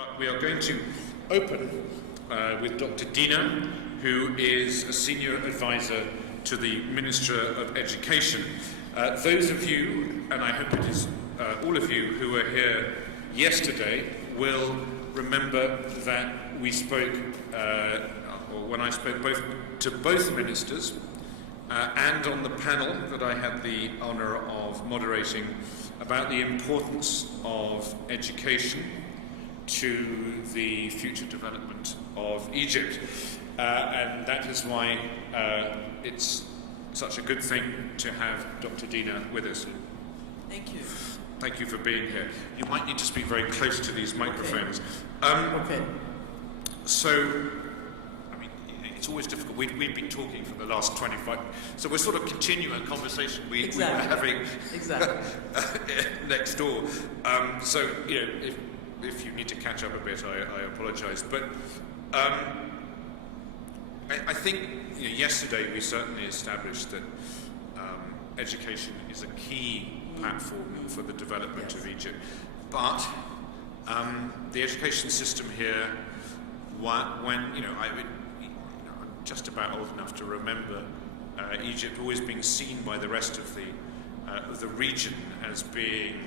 But we are going to open with Dr. Deena, who is a senior advisor to the Minister of Education. Those of you, and I hope it is all of you who were here yesterday, will remember that we spoke, or when I spoke to both ministers, and on the panel that I had the honour of moderating about the importance of education to the future development of Egypt. And that is why it's such a good thing to have Dr. Deena with us. Thank you. Thank you for being here. You might need to speak very close to these microphones. Okay. So, I mean, it's always difficult. We've been talking for the last 25, so we're sort of continuing a conversation we were having next door. So, you know, if you need to catch up a bit, I apologise. But I think, you know, yesterday we certainly established that education is a key platform for the development of Egypt. But the education system here, when I'm just about old enough to remember Egypt always being seen by the rest of the region as being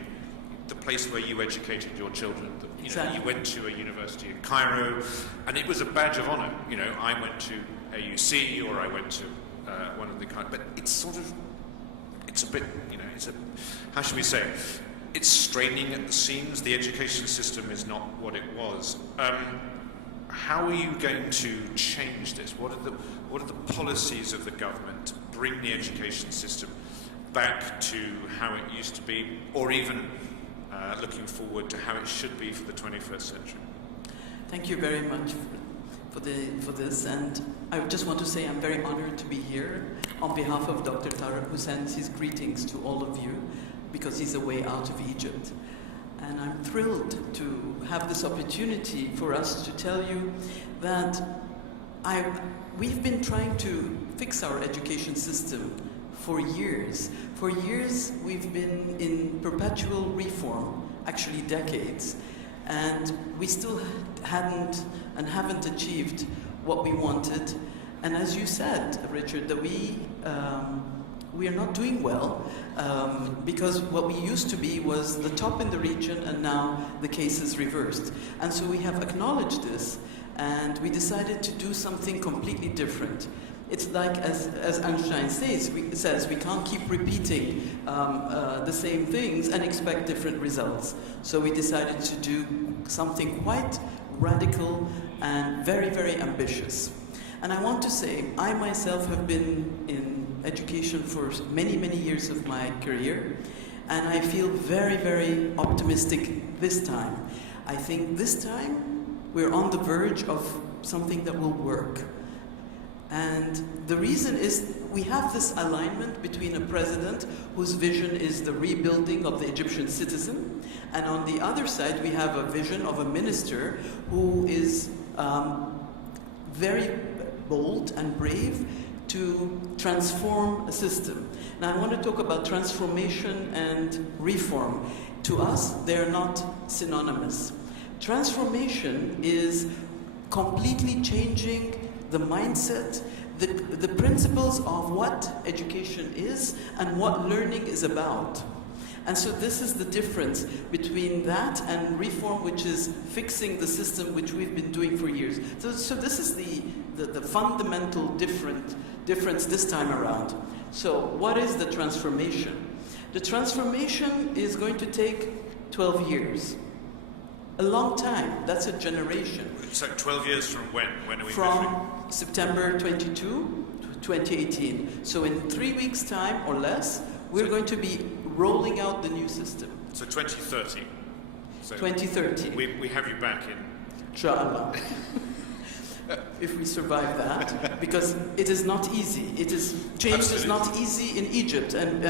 the place where you educated your children. You went to a university in Cairo, and it was a badge of honour. You know, I went to AUC, or I went to one of the kind. But it's a bit, you know, how should we say it? It's straining at the seams. The education system is not what it was. How are you going to change this? What are the policies of the government to bring the education system back to how it used to be, or even looking forward to how it should be for the 21st century? Thank you very much for this, and I just want to say I'm very honored to be here on behalf of Dr. Tarek, who sends his greetings to all of you because he's away out of Egypt. And I'm thrilled to have this opportunity for us to tell you that we've been trying to fix our education system for years. For years, we've been in perpetual reform, actually decades, and we still haven't achieved what we wanted. And as you said, Richard, that we are not doing well because what we used to be was the top in the region, and now the case is reversed. And so we have acknowledged this, and we decided to do something completely different. It's like, as Einstein says, we can't keep repeating the same things and expect different results. So we decided to do something quite radical and very, very ambitious. And I want to say, I myself have been in education for many, many years of my career, and I feel very, very optimistic this time. I think this time we're on the verge of something that will work. And the reason is we have this alignment between a president whose vision is the rebuilding of the Egyptian citizen, and on the other side we have a vision of a minister who is very bold and brave to transform a system. Now I want to talk about transformation and reform. To us, they're not synonymous. Transformation is completely changing the mindset, the principles of what education is and what learning is about. And so this is the difference between that and reform, which is fixing the system, which we've been doing for years. So this is the fundamental difference this time around. So what is the transformation? The transformation is going to take 12 years. A long time. That's a generation. So 12 years from when? When are we From measuring? September 22 to 2018. So in 3 weeks' time or less, we're going to be rolling out the new system. So 2030. So 2030. We have you back in. Inshallah. If we survive that, because it is not easy. Change is not easy in Egypt, and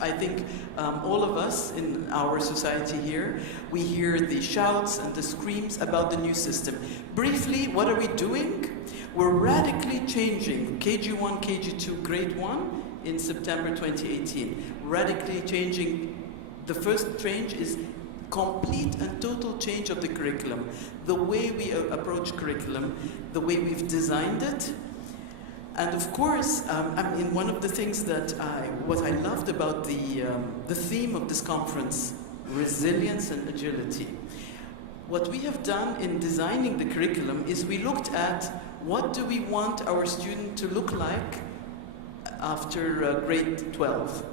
I think all of us in our society here, we hear the shouts and the screams about the new system. Briefly, what are we doing? We're radically changing KG1, KG2, Grade 1 in September 2018. Radically changing. The first change is complete and total change of the curriculum, the way we approach curriculum, the way we've designed it. And of course, I mean, one of the things that what I loved about the theme of this conference, resilience and agility. What we have done in designing the curriculum is we looked at what do we want our student to look like after grade 12.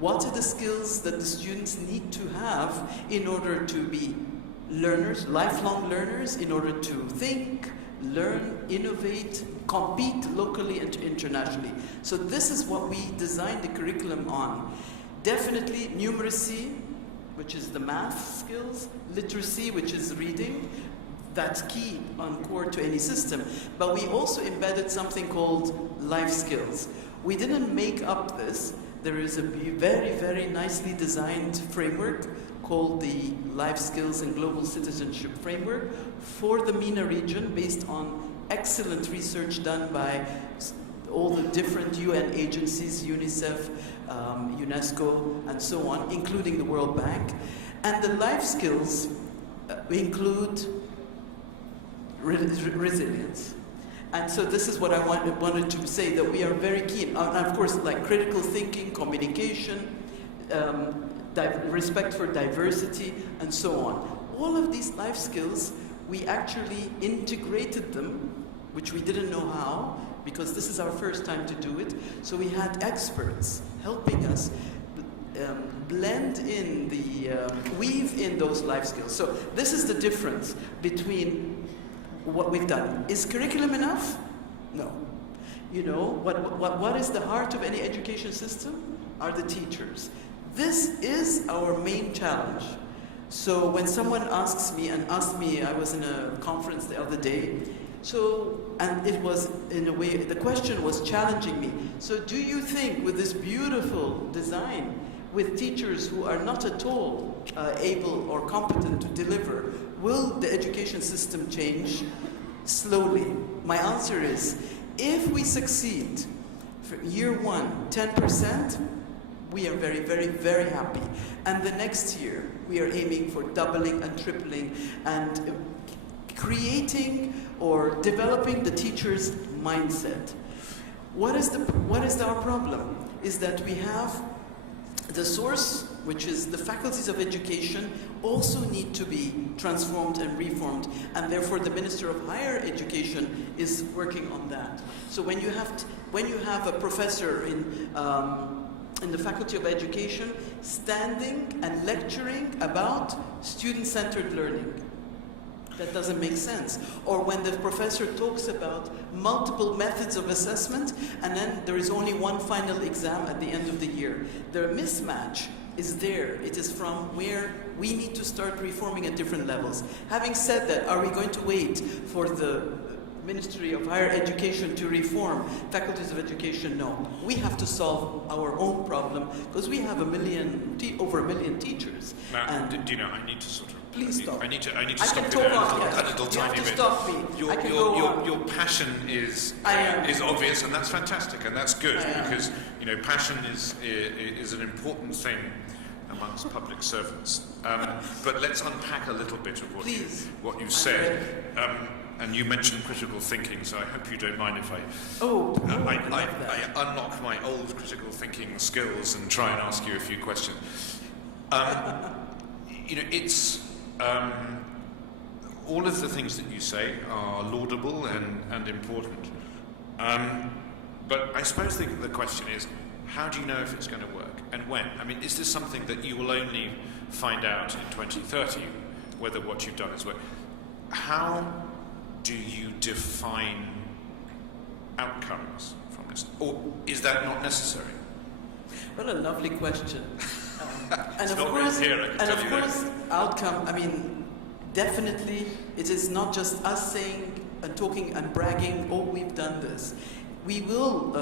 What are the skills that the students need to have in order to be learners, lifelong learners, in order to think, learn, innovate, compete locally and internationally. So this is what we designed the curriculum on. Definitely numeracy, which is the math skills, literacy, which is reading. That's key on core to any system. But we also embedded something called life skills. We didn't make up this. There is a very, very nicely designed framework called the Life Skills and Global Citizenship Framework for the MENA region, based on excellent research done by all the different UN agencies, UNICEF, UNESCO, and so on, including the World Bank. And the life skills include resilience. And so this is what I wanted to say, that we are very keen. And of course, like critical thinking, communication, respect for diversity, and so on. All of these life skills, we actually integrated them, which we didn't know how, because this is our first time to do it. So we had experts helping us blend in weave in those life skills. So this is the difference between what we've done. Is curriculum enough? No. You know, what is the heart of any education system? Are the teachers. This is our main challenge. So when someone asks me, I was in a conference the other day, and it was, in a way, the question was challenging me. So do you think with this beautiful design, with teachers who are not at all able or competent to deliver, will the education system change? Slowly. My answer is, if we succeed for year one, 10%, we are very, very, very happy. And the next year, we are aiming for doubling and tripling and creating or developing the teacher's mindset. What is our problem? Is that we have the source, which is the faculties of education, also need to be transformed and reformed, and therefore the Minister of Higher Education is working on that. So when you have a professor in the Faculty of Education standing and lecturing about student-centered learning, that doesn't make sense. Or when the professor talks about multiple methods of assessment, and then there is only one final exam at the end of the year. The mismatch is there. It is from where we need to start reforming at different levels. Having said that, are we going to wait for the Ministry of Higher Education to reform faculties of education? No. We have to solve our own problem, because we have over 1 million teachers. Now, Deena, I need to sort of... Please stop. I need to stop you there a little tiny bit. Stop me. Your passion is obvious, and that's fantastic, and that's good, because passion is an important thing amongst public servants. But let's unpack a little bit of what you said. And you mentioned critical thinking, so I hope you don't mind if I unlock my old critical thinking skills and try and ask you a few questions. It's all of the things that you say are laudable and important. But I suppose the question is, how do you know if it's going to work, and when? I mean, is this something that you will only find out in 2030, whether what you've done is work? How do you define outcomes from this? Or is that not necessary? What a lovely question. And it's of not course, really here, I can tell you that. Outcome, I mean, definitely it is not just us saying and talking and bragging, oh, we've done this. We will,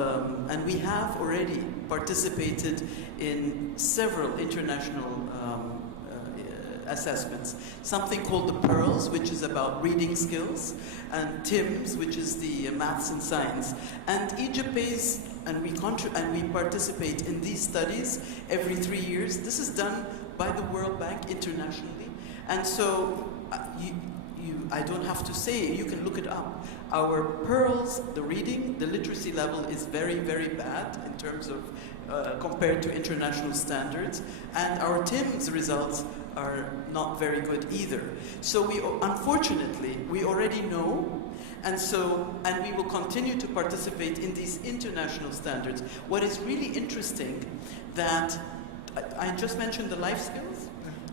and we have already participated in several international assessments. Something called the Pearls, which is about reading skills, and TIMS, which is the maths and science. And Egypt pays, and we participate in these studies every 3 years. This is done by the World Bank internationally. And so I don't have to say it, you can look it up. Our pearls, the reading, the literacy level is very, very bad in terms of compared to international standards, and our TIMS results are not very good either. So unfortunately, we already know, and we will continue to participate in these international standards. What is really interesting that I just mentioned the life skills.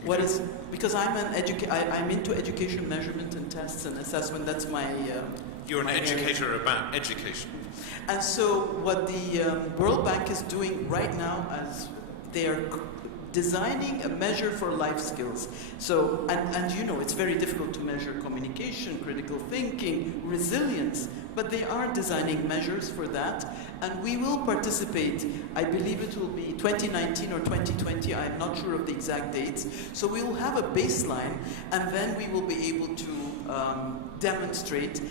What is, because I'm into education measurement and tests and assessment. That's my You're an educator about education. And so what the World Bank is doing right now, as they are designing a measure for life skills. So, and you know, it's very difficult to measure communication, critical thinking, resilience, but they are designing measures for that, and we will participate. I believe it will be 2019 or 2020, I'm not sure of the exact dates. So we will have a baseline, and then we will be able to demonstrate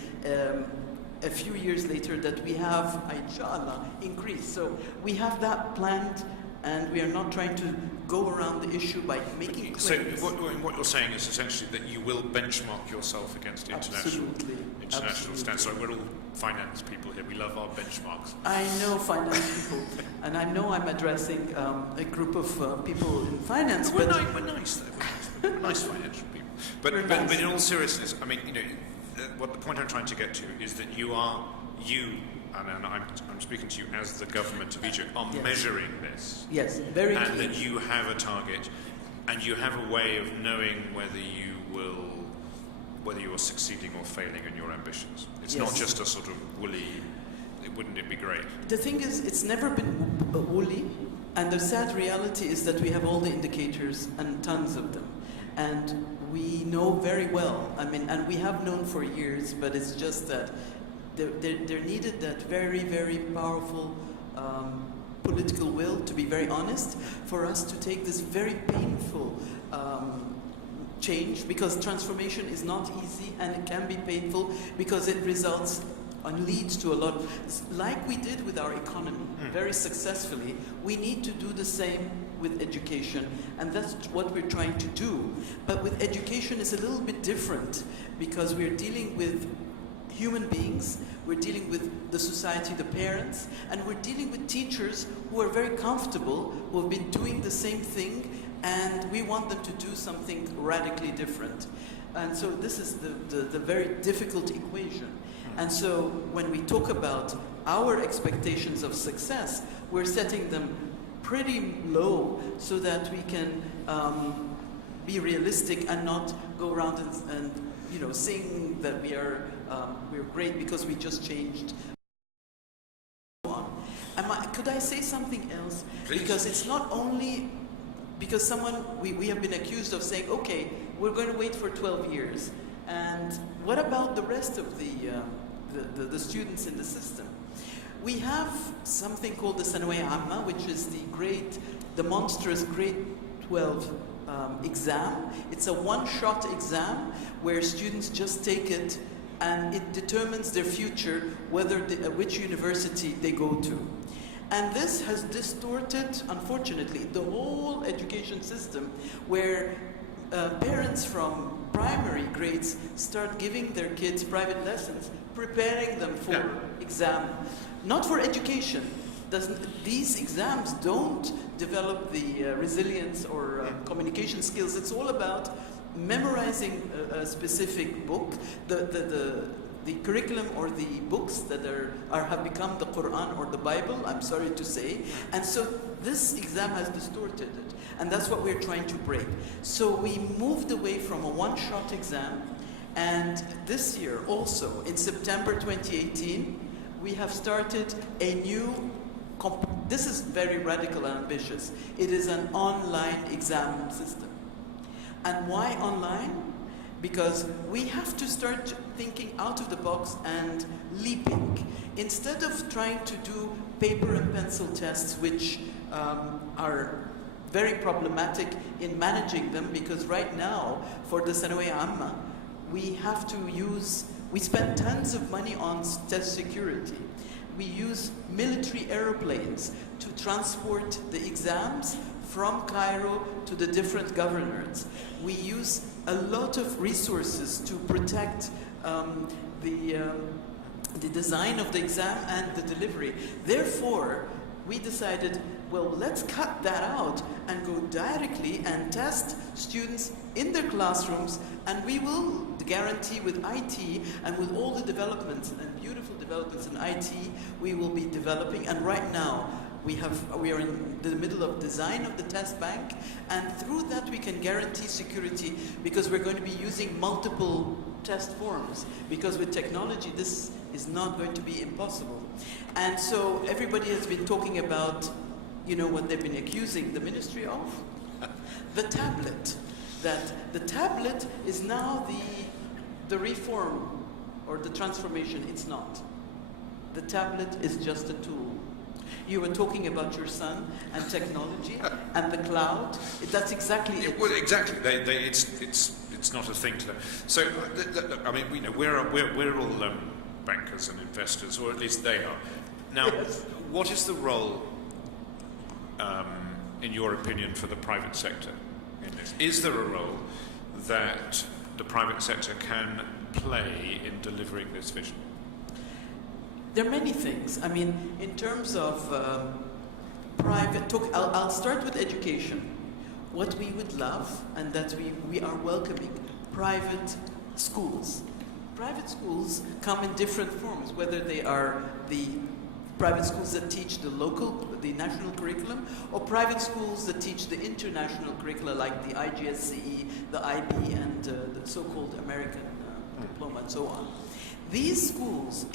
a few years later that we have, inshallah, increased. So we have that planned, and we are not trying to go around the issue by making claims. So what you're saying is essentially that you will benchmark yourself against international standards. So we're all finance people here. We love our benchmarks. I know finance people, and I know I'm addressing a group of people in finance. We're nice, though. We're nice financial people. But in all seriousness, I mean, you know, what the point I'm trying to get to is that you, and I'm speaking to you as the government of Egypt, are measuring this. Yes, very and clear. that you have a target, and you have a way of knowing whether you are succeeding or failing in your ambitions. It's not just a sort of woolly. Wouldn't it be great? The thing is, it's never been woolly, and the sad reality is that we have all the indicators and tons of them, and we know very well. I mean, and we have known for years, but it's just that there needed that very, very powerful political will, to be very honest, for us to take this very painful change, because transformation is not easy and it can be painful because it results and leads to a lot, like we did with our economy very successfully. We need to do the same with education, and that's what we're trying to do. But with education, it's a little bit different because we're dealing with human beings, we're dealing with the society, the parents, and we're dealing with teachers who are very comfortable, who have been doing the same thing, and we want them to do something radically different. And so this is the very difficult equation. And so when we talk about our expectations of success, we're setting them pretty low so that we can be realistic and not go around and you know, sing that we're great because we just changed. Could I say something else? Please. Because it's not only because we have been accused of saying, okay, we're going to wait for 12 years, and what about the rest of the students in the system? We have something called the Sanawiyya Amma, which is the monstrous grade 12 exam. It's a one-shot exam where students just take it, and it determines their future, which university they go to. And this has distorted, unfortunately, the whole education system, where parents from primary grades start giving their kids private lessons, preparing them for exam, not for education. These exams don't develop the resilience or communication skills. It's all about memorizing a specific book. The curriculum or the books that have become the Quran or the Bible, I'm sorry to say. And so this exam has distorted it. And that's what we're trying to break. So we moved away from a one-shot exam. And this year also, in September 2018, we have started a new, this is very radical and ambitious. It is an online exam system. And why online? Because we have to start thinking out of the box and leaping. Instead of trying to do paper and pencil tests, which are very problematic in managing them, because right now, for the Sanawiyya Amma, we spend tons of money on test security. We use military airplanes to transport the exams from Cairo to the different governorates. We use a lot of resources to protect the design of the exam and the delivery. Therefore, we decided, well, let's cut that out and go directly and test students in their classrooms, and we will guarantee with IT and with all the developments and beautiful developments in IT we will be developing. And right now we are in the middle of design of the test bank, and through that we can guarantee security, because we're going to be using multiple test forms, because with technology this is not going to be impossible. And so everybody has been talking about, you know, what they've been accusing the ministry of? The tablet. That the tablet is now the reform or the transformation. It's not. The tablet is just a tool. You were talking about your son and technology and the cloud. That's exactly it. Well, exactly. It's not a thing to them. So, look, I mean, you know, we're all bankers and investors, or at least they are. Now, Yes. what is the role, in your opinion, for the private sector in this? Is there a role that the private sector can play in delivering this vision? There are many things. I mean, in terms of private talk, I'll start with education. What we would love, and that we are welcoming, private schools. Private schools come in different forms, whether they are the private schools that teach the national curriculum, or private schools that teach the international curricula like the IGSCE, the IB, and the so-called American diploma and so on. These schools,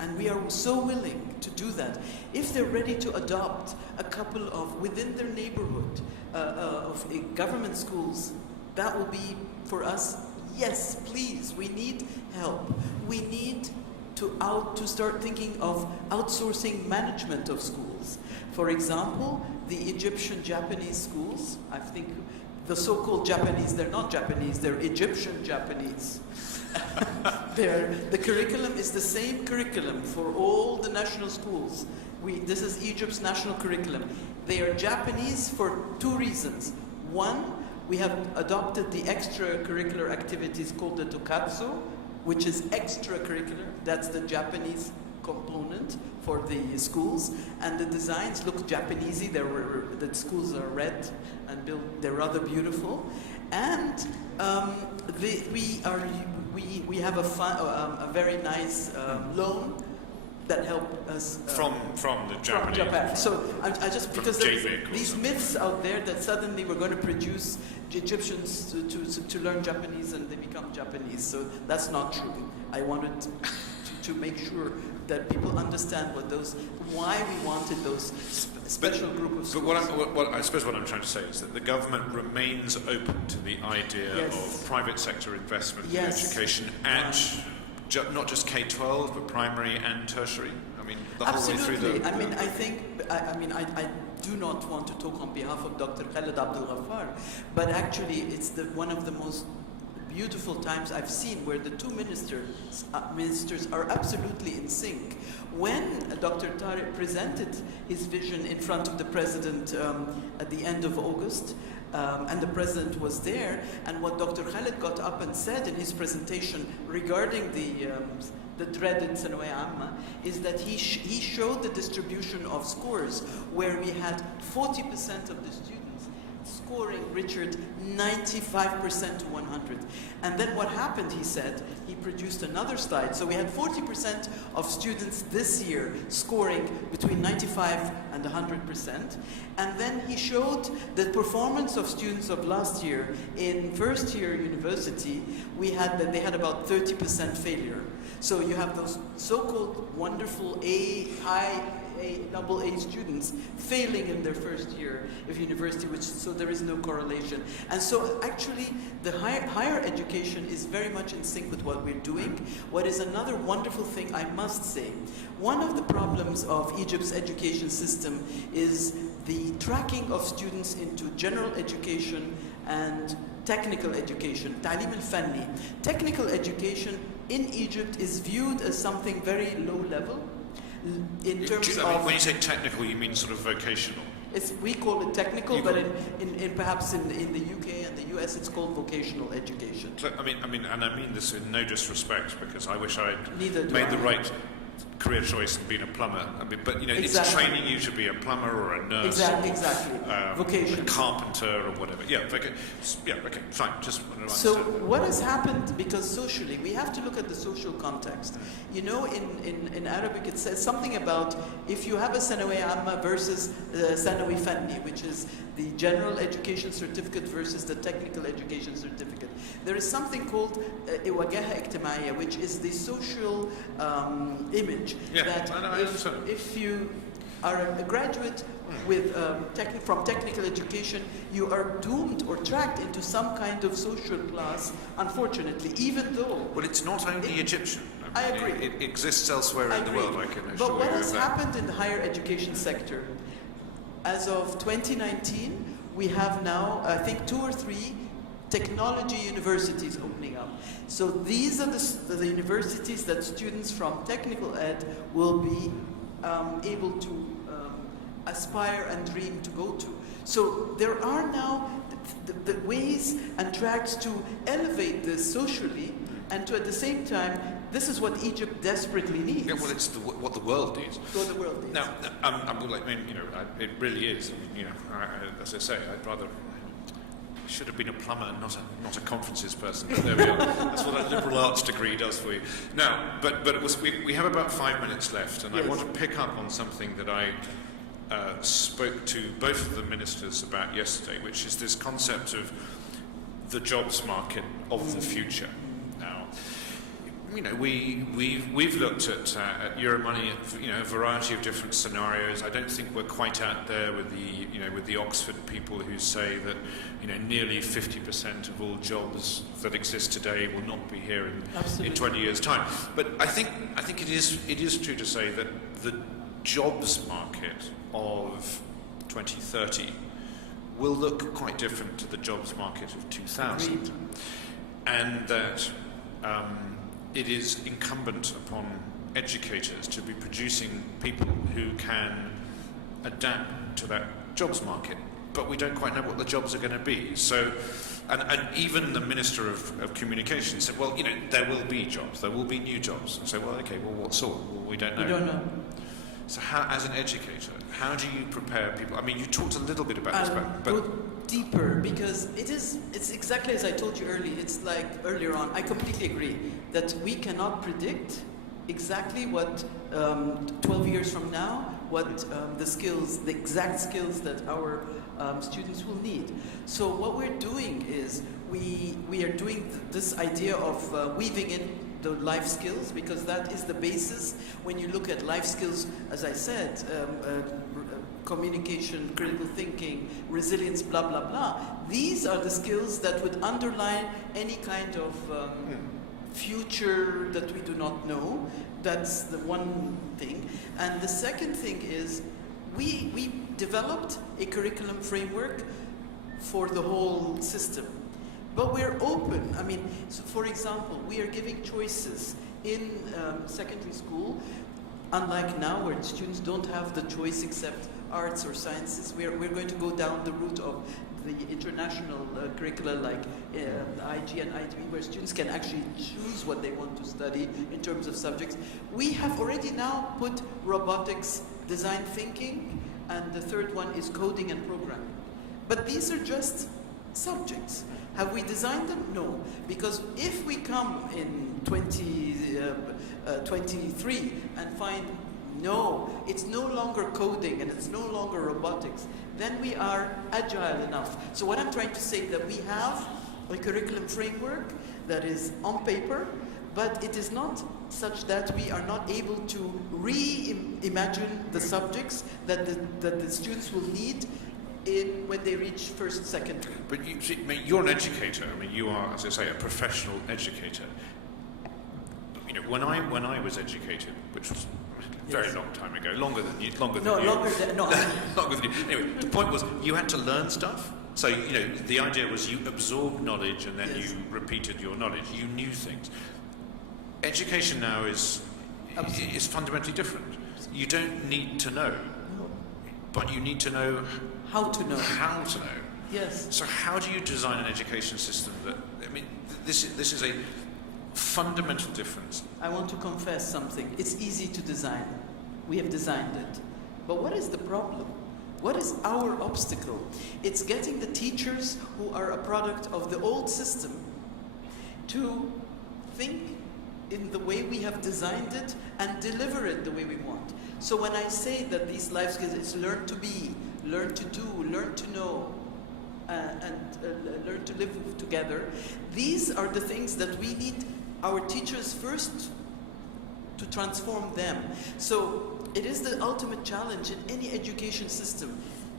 and we are so willing to do that, if they're ready to adopt a couple of, within their neighborhood, of government schools, that will be, for us, yes, please, we need help. We need to start thinking of outsourcing management of schools. For example, the Egyptian-Japanese schools, I think the so-called Japanese, they're not Japanese, they're Egyptian-Japanese. The curriculum is the same curriculum for all the national schools. This is Egypt's national curriculum. They are Japanese for two reasons. One, we have adopted the extracurricular activities called the tokatsu, which is extracurricular. That's the Japanese component for the schools, and the designs look Japanesey. The schools are red and built. They're rather beautiful, and we have a very nice loan that helped us from the Japanese. From Japan. So I just, because there's these something. myths out there that suddenly we're going to produce Egyptians to learn Japanese and they become Japanese. So that's not true. I wanted to make sure that people understand why we wanted those special group of schools. But I suppose what I'm trying to say is that the government remains open to the idea Yes. of private sector investment Yes. in education at not just K-12, but primary and tertiary. I mean, the Absolutely. whole way through the... I do not want to talk on behalf of Dr. Khaled Abdel Ghaffar, but actually it's one of the most beautiful times I've seen where the two ministers are absolutely in sync. When Dr. Tariq presented his vision in front of the president at the end of August, and the president was there, and what Dr. Khaled got up and said in his presentation regarding the dreaded Thanawiya Amma is that he showed the distribution of scores where we had 40% of the students scoring, Richard, 95% to 100. And then what happened, he said, he produced another slide. So we had 40% of students this year scoring between 95 and 100%. And then he showed the performance of students of last year in first year university. They had about 30% failure. So you have those so-called wonderful double A students failing in their first year of university, so there is no correlation. And so actually the higher education is very much in sync with what we're doing. What is another wonderful thing I must say, one of the problems of Egypt's education system is the tracking of students into general education and technical education, ta'lim al-fanni. Technical education in Egypt is viewed as something very low level. In terms of, when you say technical, you mean sort of vocational? we call it technical, but in perhaps in the UK and the US, it's called vocational education. So, I mean this in no disrespect, because I wish I'd Neither do made I. the right career choice and been a plumber. I mean, but Exactly. it's training you to be a plumber or a nurse, Exactly. or Vocation. a carpenter or whatever. Yeah, okay, fine. Just wanted to So understand. what has happened, because socially, we have to look at the social context. You know, in Arabic it says something about if you have a Sanawi Amma versus Sanawi Fanni, which is the general education certificate versus the technical education certificate. There is something called Iwagaha Ijtimaiya, which is the social image. Yeah, That I know, I understand. if you are a graduate with from technical education, you are doomed or tracked into some kind of social class, unfortunately, even though... Well, it's not only Egyptian. I agree. It exists elsewhere in the world, I can assure you. But what has of that. happened in the higher education sector? As of 2019, we have now, I think, 2 or 3 technology universities opening up. So these are the universities that students from technical ed will be able to aspire and dream to go to. So there are now the ways and tracks to elevate this socially, and to at the same time, this is what Egypt desperately needs. Yeah, well, it's what the world needs. What the world needs. Now, it really is. As I say, I'd rather. I should have been a plumber, not a conferences person. But there we are. That's what a liberal arts degree does for you. Now, but we have about 5 minutes left, and Yes. I want to pick up on something that I spoke to both of the ministers about yesterday, which is this concept of the jobs market of the future. Now, we've looked at Euromoney, a variety of different scenarios. I don't think we're quite out there with the Oxford people who say that nearly 50% of all jobs that exist today will not be here in 20 years' time. But I think it is true to say that the jobs market of 2030 will look quite different to the jobs market of 2000. Agreed. And that it is incumbent upon educators to be producing people who can adapt to that jobs market. But we don't quite know what the jobs are going to be. So, and even the Minister of Communication said, well, there will be jobs, there will be new jobs. And so, well, okay, well, what sort? Well, we don't know. We don't know. So how, as an educator, how do you prepare people? I mean, you talked a little bit about this, but go deeper, because it's exactly as I told you earlier. It's like earlier on, I completely agree that we cannot predict exactly what 12 years from now, what the exact skills that our students will need. So what we're doing is we are doing this idea of weaving in the life skills, because that is the basis. When you look at life skills, as I said, communication, critical thinking, resilience, blah, blah, blah. These are the skills that would underline any kind of future that we do not know. That's the one thing. And the second thing is we developed a curriculum framework for the whole system. But we're open. I mean, so for example, we are giving choices in secondary school, unlike now where students don't have the choice except arts or sciences. We're going to go down the route of the international curricula like IG and ITB, where students can actually choose what they want to study in terms of subjects. We have already now put robotics, design thinking, and the third one is coding and programming. But these are just subjects. Have we designed them? No. Because if we come in 2023 and find, no, it's no longer coding and it's no longer robotics, then we are agile enough. So what I'm trying to say is that we have a curriculum framework that is on paper, but it is not such that we are not able to reimagine the subjects that the students will need when they reach first, secondary. But you're an educator. I mean, you are, as I say, a professional educator. When I was educated, which was a very long time ago, longer than you. Longer than you. Anyway, the point was you had to learn stuff. So the idea was you absorbed knowledge and then you repeated your knowledge. You knew things. Education now is fundamentally different. You don't need to know. but you need to know How to know. how to know. Yes. So how do you design an education system that, I mean, this is a fundamental difference. I want to confess something. It's easy to design. We have designed it. But what is the problem? What is our obstacle? It's getting the teachers who are a product of the old system to think in the way we have designed it and deliver it the way we want. So when I say that these life skills is learn to be, learn to do, learn to know, and learn to live together, these are the things that we need our teachers first to transform them. So it is the ultimate challenge in any education system.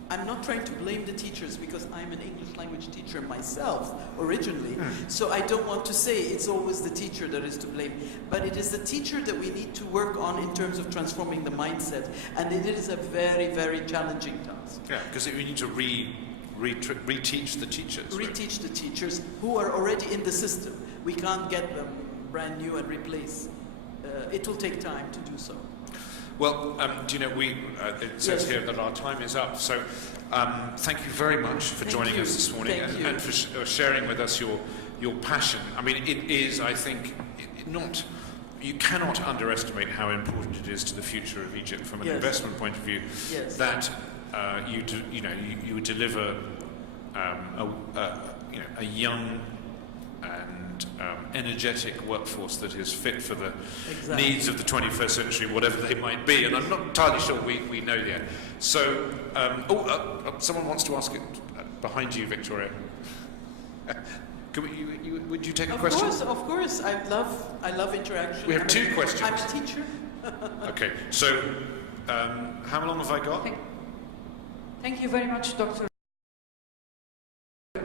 I'm not trying to blame the teachers because I'm an English language teacher myself originally. So I don't want to say it's always the teacher that is to blame. But it is the teacher that we need to work on in terms of transforming the mindset. And it is a very, very challenging task. Yeah, because we need to reteach the teachers. Reteach the teachers who are already in the system. We can't get them brand new and replace. It will take time to do so. Well, Deena, it says here that our time is up. So thank you very much for joining us this morning and for sharing with us your passion. I mean, it is, I think, you cannot underestimate how important it is to the future of Egypt from an investment point of view that you deliver a young and energetic workforce that is fit for the needs of the 21st century, whatever they might be. And I'm not entirely sure we know yet. So, someone wants to ask it behind you, Victoria. Would you take a question? Of course. I love interaction. We have two questions. I'm a teacher. Okay. So, how long have I got? Thank you very much, Dr.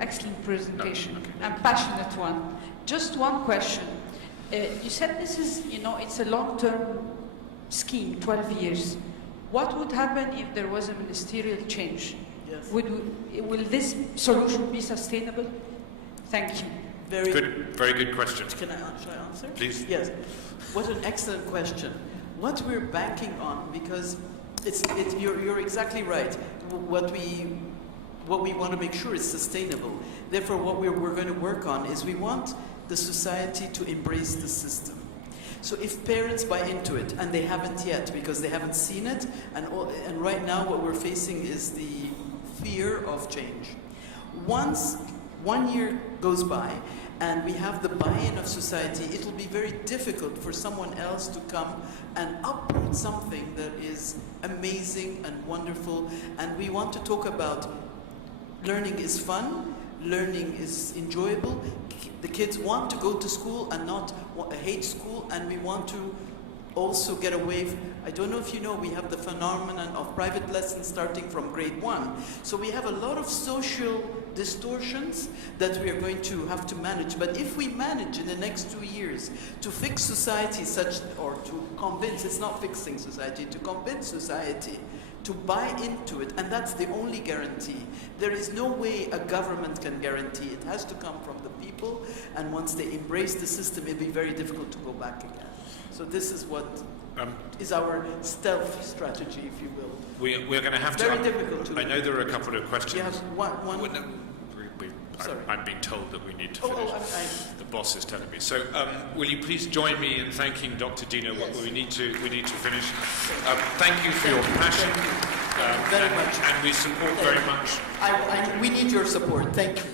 Excellent presentation and passionate one. Just one question. You said this is, it's a long-term scheme, 12 years. What would happen if there was a ministerial change? Yes. Will this solution be sustainable? Thank you. Very good question. Should I answer? Please. Yes. What an excellent question. What we're banking on, because you're exactly right. What we want to make sure is sustainable. Therefore, what we're going to work on is we want the society to embrace the system. So if parents buy into it, and they haven't yet because they haven't seen it, and right now what we're facing is the fear of change. Once 1 year goes by and we have the buy-in of society, it will be very difficult for someone else to come and uproot something that is amazing and wonderful. And we want to talk about learning is fun, learning is enjoyable. The kids want to go to school and not hate school, and we want to also get away from, I don't know if you know, we have the phenomenon of private lessons starting from grade 1. So we have a lot of social distortions that we are going to have to manage. But if we manage in the next 2 years to fix society or to convince, it's not fixing society, to convince society to buy into it, and that's the only guarantee. There is no way a government can guarantee. It has to come from the people, and once they embrace the system, it'll be very difficult to go back again. So this is what is our stealth strategy, if you will. We're going to have to... Very difficult to... I know there are a couple of questions. You have one... Well, no, I'm being told that we need to finish. The boss is telling me. So, will you please join me in thanking Dr. Deena? Yes. We need to finish. Thank you for your passion. Very much. And we support very much. We need your support. Thank you.